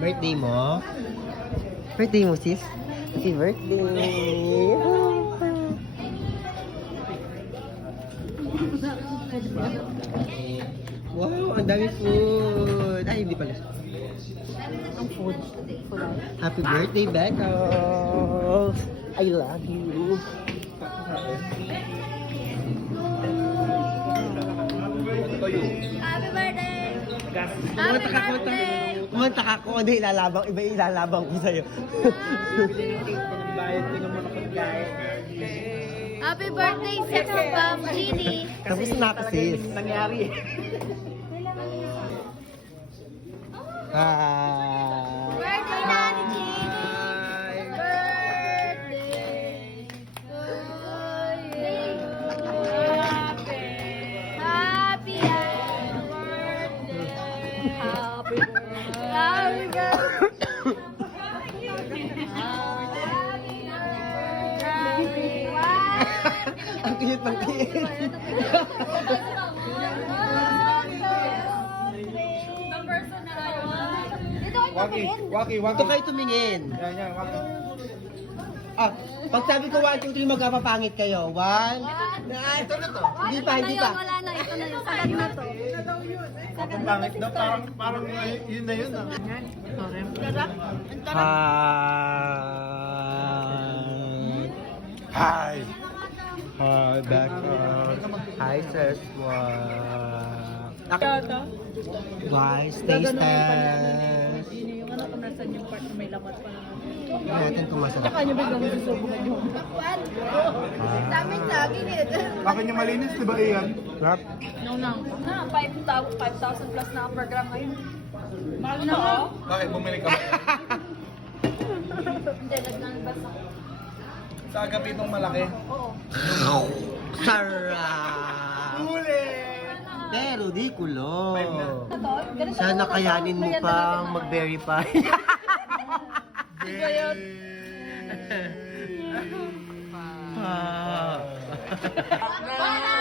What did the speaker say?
Birthday mo? Birthday mo, sis? Happy birthday! Wow, ang dami food! Ay, hindi pala. Ang food. Happy birthday, Becca! I love you! Happy birthday! Kumanta ka, kumanta ka. Kumanta ka kung ano ilalabang, iba ilalabang ko sa'yo. Happy birthday, Sex Bomb Genie! Tapos na ako, sis. Nangyari eh. Hi! Birthday na ni Genie! Birthday to you! Happy birthday! Happy birthday! Happy birthday! Ang cute ng cute. Waki. Ito kayo tumingin. Yan, waki. Ah, pag sabi ko 1, 2, 3, magkapapangit kayo. 1. Ito na to. Hindi pa. Wala na, ito na yun. Sagad na to. Ang pangit daw, parang yun na yun ah. Hi. Hi, Becca. Hi, sis. Guys, taste test. Yung ano kung nasan yung part na may lamat pa naman. Tingnan natin kung masarap. Kanya biglang susubukan yung daming saging eh. Bakit niya malinis, di ba iyan? Sarap. Nang 5,000 plus na per gram ngayon. Mahal na ako. Bakit bumili ka? Hindi, nagnanbas ako. Sa agapi itong malaki. Oo. Sarap. Huli! Pero di kulo. Ganito Sana ako, kayanin mo ganyan pang natin. mag-verify. Hindi ba yun? Ah. Wala!